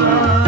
Yeah.